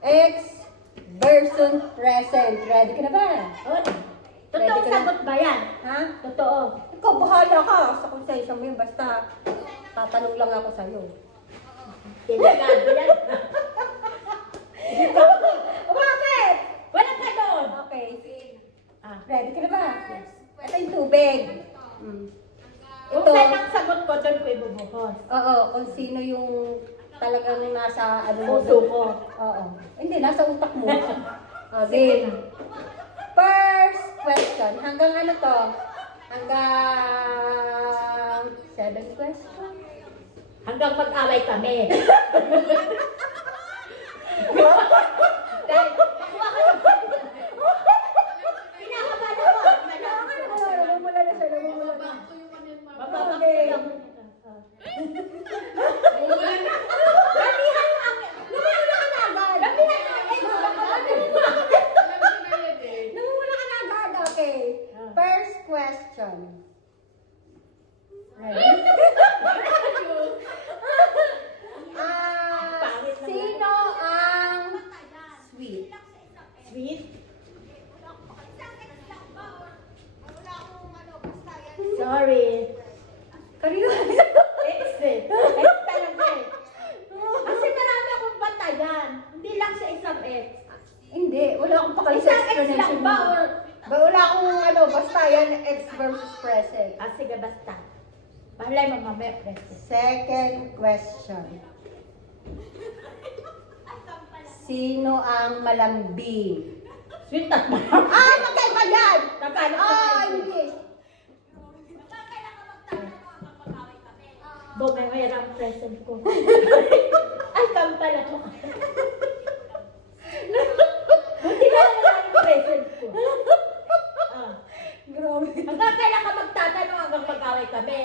Ex versus present. Ready ka na ba? Totoo sagot ba yan? Ha? Totoo. Ikaw, bahala ka sa konsensya mo yun. Basta tatanong lang ako sa'yo. Delikado yan. Bakit? Walang ganon. Okay. Ah. Ready ka na ba? Yes. Ito yung tubig. Kung Ito. saan ang sagot ko, doon ko ibubuhos. Oo, kung sino yung talagang nasa ano mo. Puso ko. Oo. Hindi, nasa utak mo. Game. First question. Hanggang ano to? Hanggang 7 questions. Hanggang mag-away kami. Dahil, nakuha ka na. Kinakabahan ako. Namumula na siya, namumula na. Mababak ko Okay. lang. Damihan ang... Namumula ka na agad. Damihan na. Namumula ka na agad. Okay. First question. Ready? Sino ang sweet? Sweet? Sorry. Kanina? Ex eh. Ex talaga eh. Kasi marami akong batayan. Hindi lang sa isang ex. Hindi, wala akong pakali sa Isang ex lang explanation ba mo. or... Wala akong ano, basta yan, ex versus present. Ah, sige, basta. Bahalay mo mamaya, preso. Second question. Sino ang malambing? Sweet at Magkaiba yan! Tagalog sa English! Bumaya ang present ko. Ay, kampal ako. Buti na wala yung present ko. Ah. Grabe. Hanggang kailan ka magtatanong hanggang mag-away kami?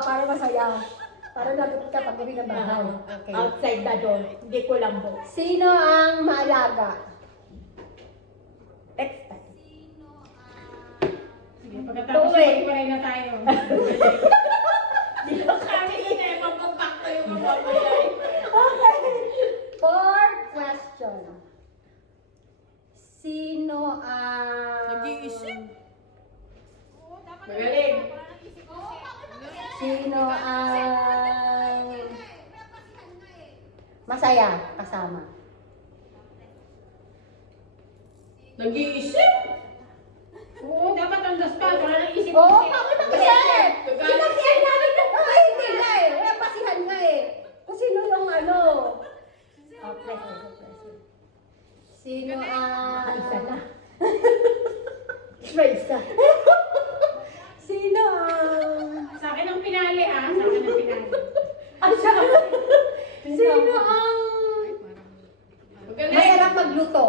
Para masaya. Para lagot ka pag uwi ng bahay. Okay. Outside the door. Hindi ko lang bo. Sino ang maalaga? Ex pa. Pagkatapos maghiwalay na tayo. Dito kami yun eh. Magpapakto yung mamamayay. Okay. Fourth question. Sino ang... Nag-iisip. Magaling. Sino ang... masaya kasama? Nag-iisip? Oo, dapat ang daspan. Wala nang isip. Oo, bakit ang isip? Tagalog. Pinasihan namin na ay, hindi nga eh. Wala pasihan nga eh. Kung sino yung ano. Present. Sino ang... Isa na. Isa. Sino ang... Sa akin ang pinali ha. Sa akin ang pinali. Ang sarap. Sino ang... Magaling. masarap magluto?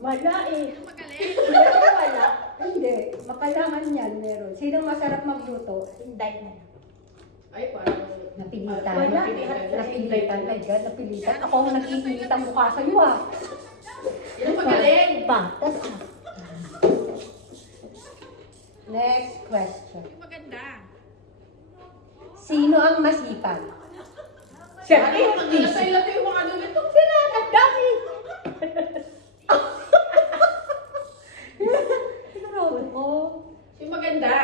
Wala eh. Wala. Hindi. Makailangan yan meron. Sino masarap magluto? Inday na. Ay, parang... Napilitan. Wala. Napilitan. My God, napilitan. Ako ang nag-iinit ang mukha sa'yo ah. Yung magaling. Batas. Next question. Yung maganda. Sino ang masipag? Siyempre, Ay, hindi. maglato yung mga ano nito. Sila, ang dami. Sigurado ko. Yung maganda.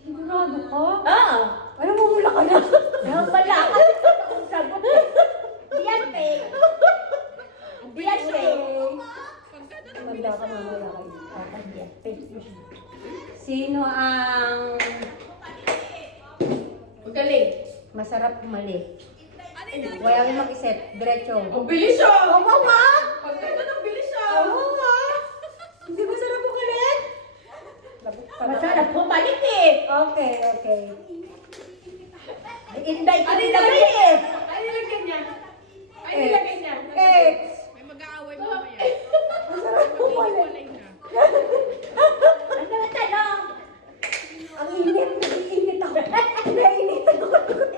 Sigurado ko. Ah. Ano mo mula ka na? Wala ka. Ang sagot. Diyan, Peg. Diyan, Peg. Magda ka mamaya kayo. Diyan, Peg. Sino ang Magaling. masarap mali? Wala kang mag-isip. Diretso. Ang bilis ah! Oo nga! Pagkanda ng bilis ah! Oo nga! Hindi masarap ulit? Masarap bumalik eh. Okay, okay. Inday ka Ano rin nilagay naman niya? eh. Ano nilagay niya? Ano nilagay niya? X. May mag-aaway mo mamaya. Masarap ulit. Ano ang tanong? Ang init. Nag-iinit ako. Nainit ako.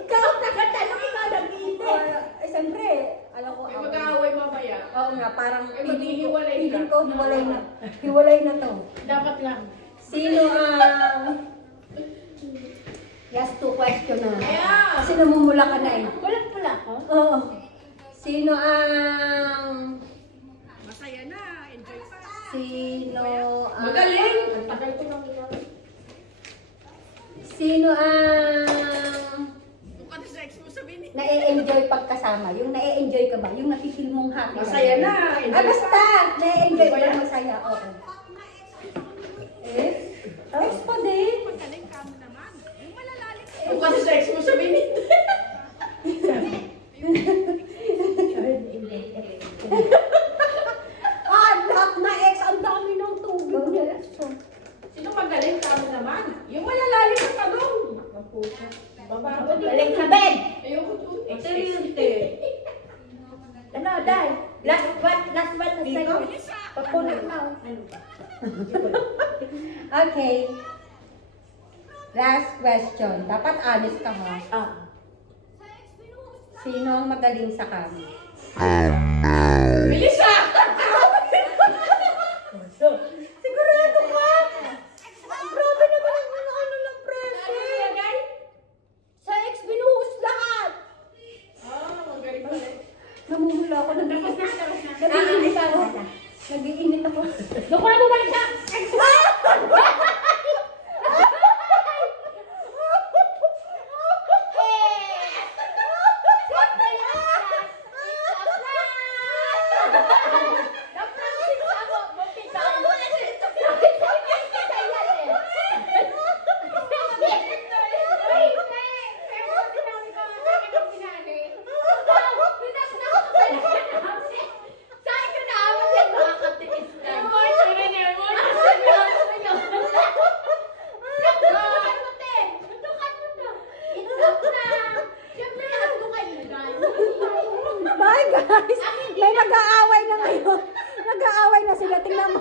Ikaw ang nagtatanong, ikaw nag-iintay. Siyempre, alam ko. May mag-aaway mamaya. Oo nga, parang Ay, maghihiwalay na. feeling ko, hiwalay na. Hiwalay na to. Dapat lang. Sino ang... Yes, 2 question na. Yeah. Kasi namumula ka na eh. Walang pula. Oo. Sino ang... Masaya na. Enjoy pa. Sino ang... Magaling! Ang tagal ko nang ina. Sino ang... Kung ano sa ex mo sabihin eh. na-enjoy pagkasama? Yung na-enjoy ka ba? Yung napipil mong happy ka? Masaya na. Ah, basta! Na-enjoy ka lang masaya. Oo. Eh? Ex pa din. Magaling ka mo naman. Yung malalalim. Kung kasi sa ex mo sabihin eh. Ah, lahat na ex. Ang dami ng tubig. Sino magaling ka mo naman? Yung malalalim na tanong. Baba. Galing sa bed. Ayoko doon. Excelente. Ano, Day? Last one na sa'yo. Pagpunan na. Ano ba? Okay. Last question. Dapat honest ka ha. Ah. Sino ang magaling sa kami? Melissa! Sigurado ka? Grabe naman ang ano ng present. Sa ex, binuhos lahat. Magaling pala. Namumula ako. Tapos na, tapos na. Nag-iinit ako. Nag-iinit ako. Doon ko na bumalik sa ex mo! Bye guys! May nag-aaway na ngayon. Nag-aaway na sila. Tingnan mo.